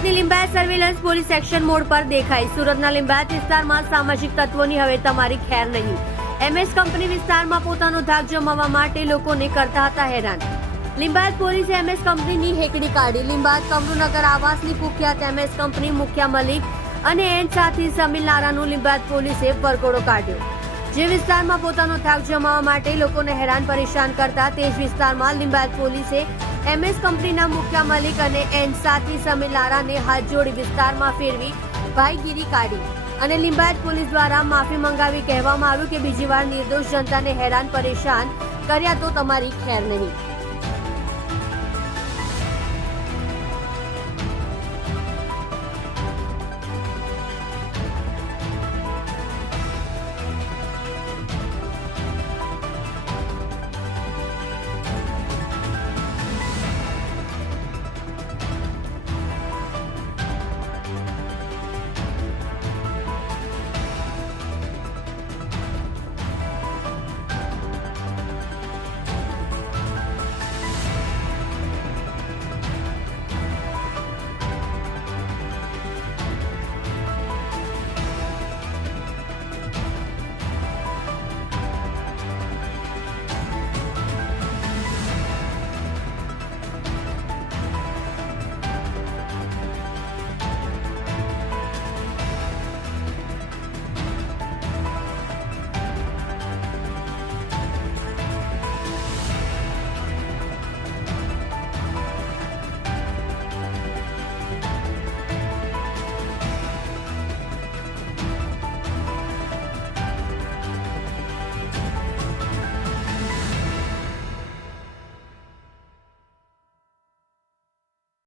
સુરતની Limbayat surveillance police action mode પર દેખાઈ। સુરતના લિંબાયત વિસ્તારમાં સામાજિક તત્વોની હવે તમારી ખેર નહીં। એમએસ કંપની વિસ્તારમાં પોતાનો ધાક જમાવવા માટે લોકોને કરતા હતા હેરાન। લિંબાયત પોલીસે એમએસ કંપનીની હેકડી કાઢી। લિંબાયત કમરુનગર આવાસની કુખ્યાત એમએસ કંપની મુખ્ય મલિક અને એન સાથી સમીલ નારાનું લિંબાયત પોલીસે વરઘોડો કાઢ્યો। જે વિસ્તારમાં પોતાનો થાક જમાવવા માટે લોકોને હેરાન પરેશાન કરતા તે જ વિસ્તારમાં લિંબાયત પોલીસે એમએસ કંપનીના મુખ્ય મલિક અને એન સાથી સમીલ નારાને હાથ જોડી વિસ્તારમાં ફેરવી ભાઈગીરી કાઢી અને લિંબાયત પોલીસ દ્વારા માફી મંગાવી કહેવામાં આવ્યું કે બીજી વાર નિર્દોષ જનતાને હેરાન પરેશાન કર્યા તો તમારી ખેર નહીં।